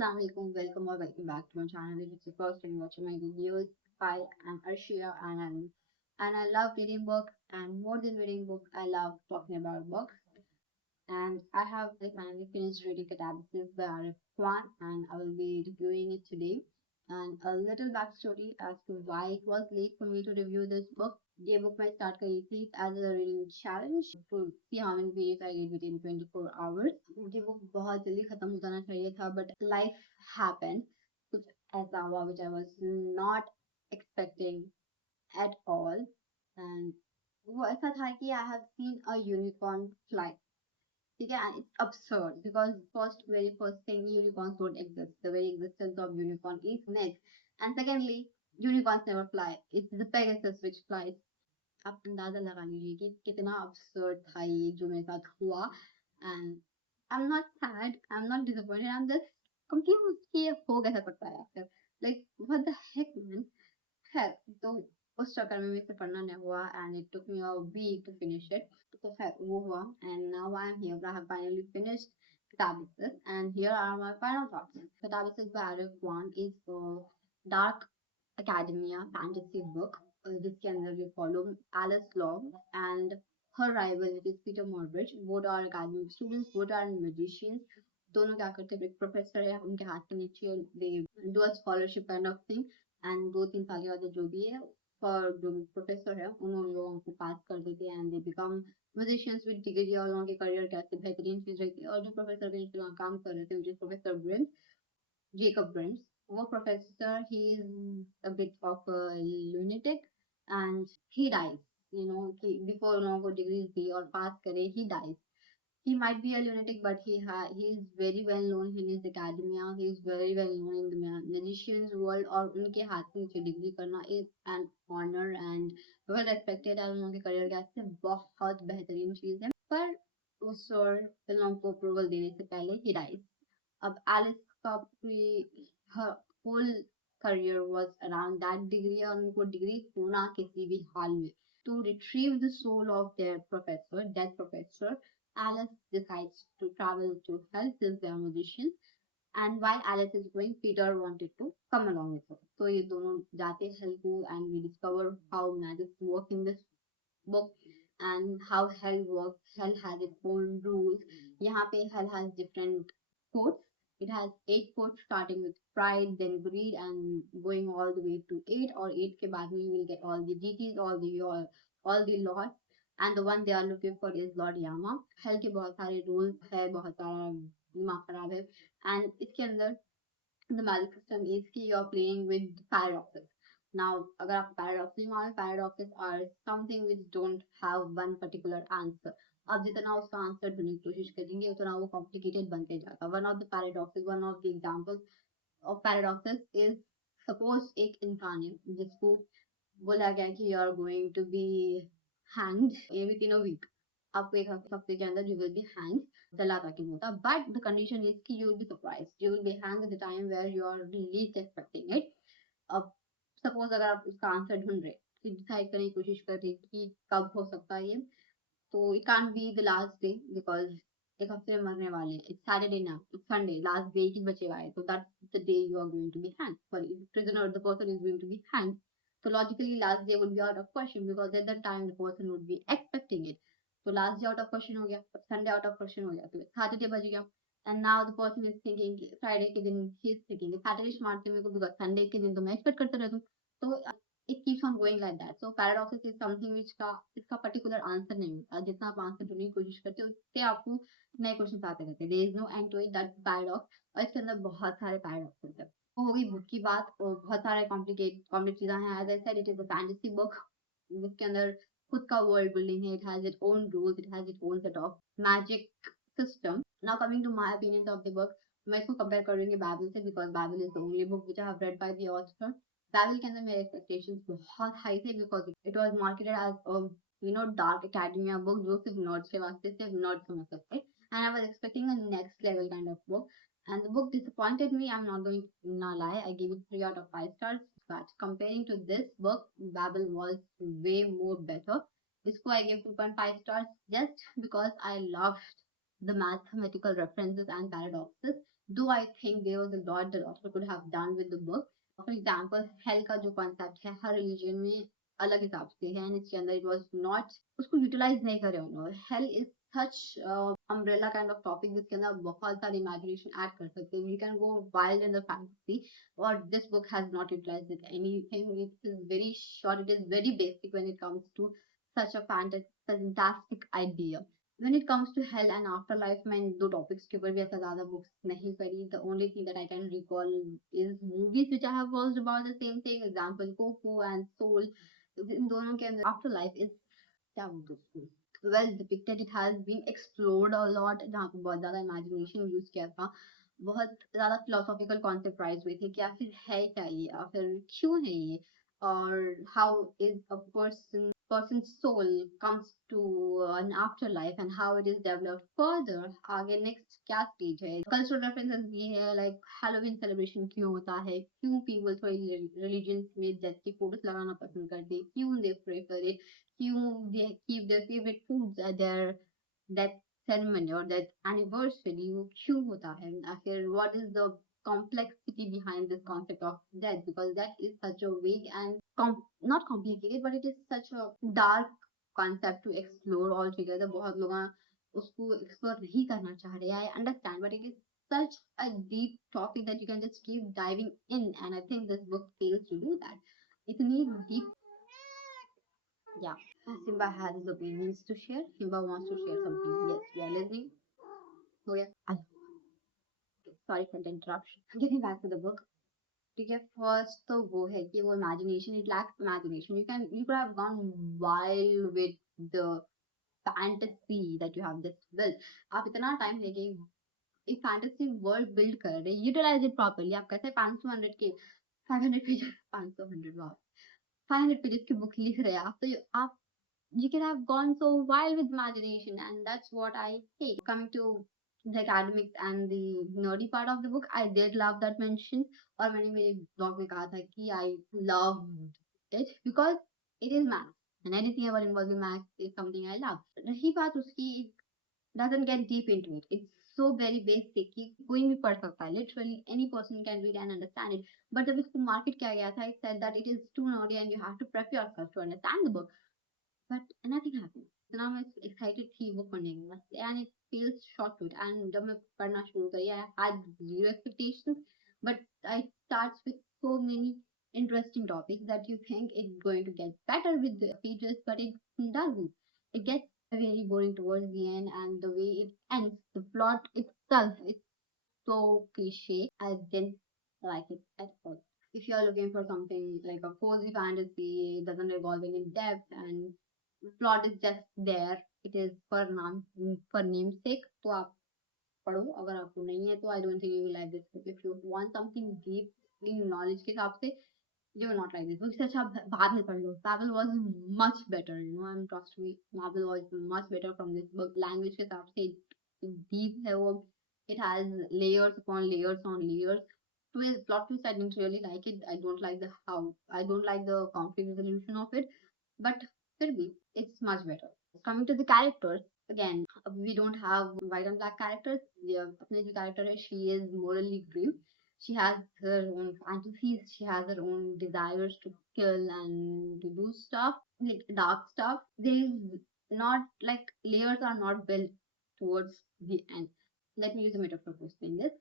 Assalamualaikum, welcome or welcome back to my channel. If it's the first time watching my videos, hi, I'm Arshia and I love reading books and more than reading books, I love talking about books. And I have finally finished reading Katabasis by Arif Kwan and I will be reviewing it today. And a little backstory as to why it was late for me to review this book. ये book मैं start करी थी as a reading challenge to see how many pages I read within 24 hours. ये book बहुत जल्दी खत्म हो जाना चाहिए था but life happened. कुछ ऐसा हुआ which I was not expecting at all. And वो ऐसा था कि I have seen a unicorn fly. Yeah, and it's absurd because very first thing, unicorns don't exist. The very existence of unicorn is myth. And secondly, unicorns never fly. It's the Pegasus which flies. आप अंदाजा लगा लीजिए कि कितना absurd था ये जो मेरे साथ हुआ. And I'm not sad, I'm not disappointed, I'm just confused कि ये हो कैसे सकता है आखिर. Like, what the heck, man? खैर, तो उस चक्कर में मेरे से पढ़ना नहीं हुआ and it took me a week to finish it. So वो हुआ and now I'm here. I have finally finished Katabasis and here are my final thoughts. Katabasis by Arif Kwan is a dark academia fantasy book जिसके अंदर we follow Alice Long and her rival which is Peter Morbridge. Both are academic students, both are magicians. दोनों क्या करते हैं, एक professor है उनके हाथ के नीचे they do a scholarship kind of thing and 2-3 साल के बाद जो भी है for जो प्रोफेसर है उन लोगों को पास कर देते हैं and they become musicians with degree और लोगों के करियर कैसे बेहतरीन चीज रहती है. और जो प्रोफेसर के नीचे काम कर रहे थे मुझे प्रोफेसर ब्रिम्स, जेकब ब्रिम्स, वो professor he is a bit of lunatic and he dies, you know, कि बिफोर लोगों को डिग्री दी और पास करे he dies. He might be a lunatic, but he is very well known in his academia. He is very well known in the magicians world. और उनके हाथ में नीचे डिग्री करना is an honor and well respected. और उनके career के से बहुत बेहतरीन चीज है. पर उस और फिल्मों को अप्रूवल देने से पहले he dies. अब एलिस का her whole career was around that degree और उनको डिग्री होना किसी भी हाल में. To retrieve the soul of their professor, dead professor, Alice decides to travel to help this their musicians. And while Alice is going, Peter wanted to come along with her. So ये दोनों जाते help को and we discover how magic work in this book and how hell works. Hell has its own rules. यहाँ पे hell has different codes. It has 8 codes starting with pride, then greed, and going all the way to 8. Or 8 के बाद में you will get all the deities, all the lords. And the one they are looking for is Lord Yama. Hell के बहुत सारे rules है, बहुत सारा दिमाग खराब है. And इसके अंदर the magic system is कि you are playing with paradoxes. Now, अगर आप paradoxes मानो, paradoxes are something which don't have one particular answer. आप जितना उसका आंसर ढूंढने की कोशिश करेंगे उतना वो complicated बनते जाता. One of the paradoxes, one of the examples of paradoxes is suppose एक इंसान है जिसको बोला गया कि you are going to be hanged within a week. आपको एक हफ्ते के अंदर you will be hanged. जला ताकि होता. But the condition is कि you will be surprised. You will be hanged at the time where you are least expecting it. अब suppose अगर आप उसका आंसर ढूंढ रहे कि डिसाइड करने की कोशिश कर रहे कि कब हो सकता है ये, तो it can't be the last day because एक हफ्ते में मरने वाले हैं. It's Saturday now. It's Sunday. Last day ही बचे हुआ है. So that's the day you are going to be hanged. Sorry, prisoner, the person is going to be hanged. So logically, last day would be out of question because at that time the person would be expecting it. So last day out of question हो गया, Sunday out of question हो गया, तो Saturday बच गया. And now the person is thinking Friday के दिन he is thinking Saturday मारते मेरे को because Sunday के दिन तो मैं expect करते रहता हूँ. तो it keeps on going like that. So paradoxes is something which का इसका particular answer नहीं होता. जितना आप आंसर ढूंढने की कोशिश करते हो उससे आपको नए क्वेश्चन आते रहते हैं. There is no end to it. That's paradox. और इसके अंदर बहुत सारे paradoxes हैं. वो होगी बुक की बात और बहुत सारे कॉम्प्लिकेट चीजें हैं. As I said it is a fantasy book जिसके अंदर खुद का वर्ल्ड बिल्डिंग है. It has it own rules, it has it own set of magic system. Now coming to my opinions of the book, मैं इसको compare करूंगी Bible से because Bible is the only book which I have read by the author. Bible के अंदर मेरे expectations बहुत high थे because it was marketed as dark academia book जो सिर्फ नर्ड्स के वास्ते, सिर्फ नर्ड्स समझ सकते. And I was expecting a next level kind of book. And the book disappointed me. I'm not going to not lie. I gave it 3 out of 5 stars. But comparing to this book, Babel was way more better. Isco I gave 2.5 stars just because I loved the mathematical references and paradoxes. though I think there was a lot the author could have done with the book. For example, hell का जो concept है हर religion में अलग हिसाब से है, and इसके अंदर it was not उसको utilize नहीं करे उन्होंने. Hell is such umbrella kind of topic जिसके अंदर आप बहुत सारी imagination add कर सकते हैं. You can go wild in the fantasy, or this book has not utilized it anything. It is very short. It is very basic when it comes to such a fantastic idea. When it comes to hell and afterlife, मैं इन दो topics के ऊपर भी ऐसा ज़्यादा books नहीं पढ़ी. The only thing that I can recall is movies which I have watched about the same thing. Example, Coco and Soul. इन दोनों के अंदर afterlife is क्या बोलते हैं उसको, well depicted. It has been explored a lot, जहाँ पे बहुत ज़्यादा imagination यूज किया था. बहुत ज़्यादा philosophical concept rise हुए थे कि आखिर है क्या ये, आखिर क्यों है ये, or how is a person's soul comes to an afterlife and how it is developed further. आगे next क्या stage है. Cultural references भी है, like Halloween celebration क्यों होता है, क्यों people थोड़ी religions में death की photos लगाना पसंद करते हैं, क्यों they prefer it, क्यों they keep their favorite foods at their death ceremony or that anniversary, वो क्यों होता है, आखिर what is the complexity behind this concept of death, because that is such a vague and not complicated, but it is such a dark concept to explore altogether. बहुत लोग उसको explore नहीं करना चाह रहे. I understand, but it is such a deep topic that you can just keep diving in, and I think this book fails to do that. इतनी deep. Yeah. Simba has his opinions to share. Simba wants to share something. Yes, we are listening. Oh yeah. Sorry for the interruption. Getting back to the book. ठीक है, first तो वो है कि वो imagination, it lacks imagination. You could have gone wild with the fantasy that you have just built. आप इतना time लेके एक फैंटेसी वर्ल्ड बिल्ड कर रहे हैं, यूटिलाइज इट प्रॉपरली. आप कैसे 500 100 के 500 पेजेस 500 100 वाह 500 पेजेस की बुक लिख रहे हैं आप, तो आप you can have gone so wild with imagination, and that's what I hate. Coming to the academics and the nerdy part of the book, I did love that mention. और मैंने मेरे blog में कहा था कि I loved it because it is math, and anything ever involving math is something I love. रही बात उसकी, doesn't get deep into it. It's so very basic कि कोई भी पढ़ सकता है. Literally any person can read and understand it. But जब इसको market किया गया था, it said that it is too nerdy and you have to prep yourself to understand the book. But nothing happened. So now मैं excited थी वो पढ़ने के लिए, and it feels short to it. And जब मैं पढ़ना शुरू करी, I had zero expectations, but it starts with so many interesting topics that you think it's going to get better with the pages, but it doesn't. It gets very boring towards the end, and the way it ends, the plot itself, it's so cliche. I didn't like it at all. If you are looking for something like a cozy fantasy, doesn't revolve in depth, and plot is just there, it is for namesake, तो आप पढ़ो. अगर आपको नहीं है तो I don't think you will like this book. If you want something deep in knowledge के हिसाब से, you will not like this book. इससे अच्छा आप बाद में पढ़ लो. Marvel was much better, and trust me, Marvel was much better from this book. Language के हिसाब से deep है वो. It has layers upon layers on layers. Plot twist, I didn't really like it. I don't like the conflict resolution of it, but फिर भी it's much better. Coming to the characters, again, we don't have white and black characters. अपने जो character है, she is morally grim. She has her own fantasies. She has her own desires to kill and to do stuff, like dark stuff. There is not like layers are not built towards the end. Let me use a metaphor to explain this.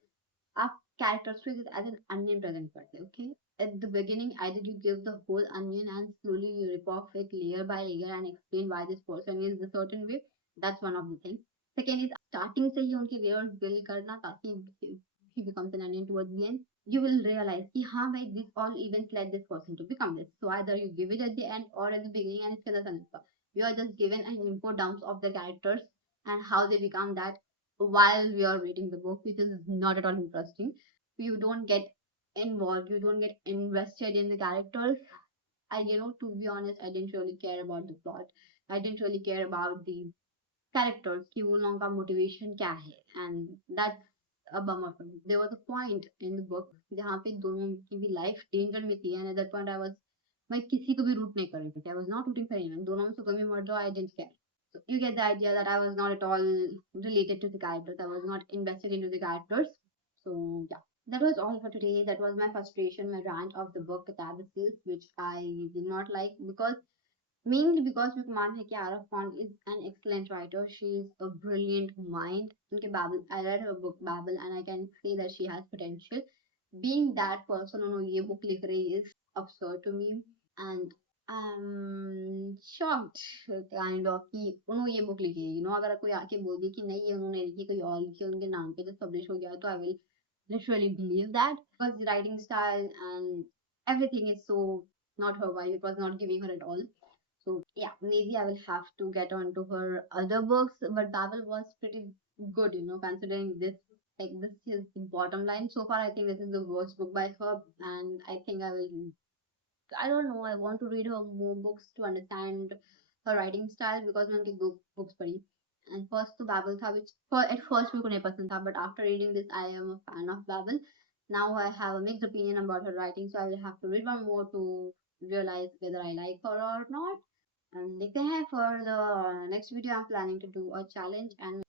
आप characters को as an onion present करते हैं, okay? At the beginning, either you give the whole onion and slowly you rip off it layer by layer and explain why this person is a certain way. That's one of the things. Second is starting से ही उनके layers build करना ताकि he becomes an onion towards the end. You will realize कि हाँ भाई, this all events led this person to become this. So either you give it at the end or at the beginning, and इसके अंदर समझ. You are just given an info dumps of the characters and how they become that while we are reading the book, which is not at all interesting. You don't get involved, you don't get invested in the characters. To be honest, I didn't really care about the plot. I didn't really care about the characters कि वो लोगों का motivation क्या है, and that's a bummer for me. There was a point in the book जहाँ पे दोनों की भी life danger में थी, and at that point मैं किसी को भी root नहीं कर रही थी. I was not rooting for anyone. दोनों में से कोई भी मर जाओ, I didn't care. So you get the idea that I was not at all related to the characters. I was not invested into the characters. So yeah, that was all for today. That was my frustration, my rant of the book Katabasis, which I did not like because mainly because we मान है कि Ara Khan is an excellent writer. She is a brilliant mind. उनके Babel, I read her book Babel, and I can say that she has potential. Being that person उन्होंने ये book लिख रही is absurd to me, and I'm shocked kind of कि उन्होंने ये book लिखी है. अगर कोई आके बोल दे कि नहीं ये उन्होंने लिखी कोई और लिखी है उनके नाम पे जब publish हो गया तो I will literally believe that because the writing style and everything is so not her vibe. It was not giving her at all. So yeah, maybe I will have to get on to her other books. But Babel was pretty good, considering this. Like this is the bottom line. So far, I think this is the worst book by her, and I think I will. I don't know. I want to read her more books to understand her writing style because मैंने उनकी books पढ़ी. And first to Babel था, which at first मेरे को नहीं पसंद था, but after reading this, I am a fan of Babel. Now I have a mixed opinion about her writing, so I will have to read one more to realize whether I like her or not. And देखते हैं for the next video I'm planning to do a challenge and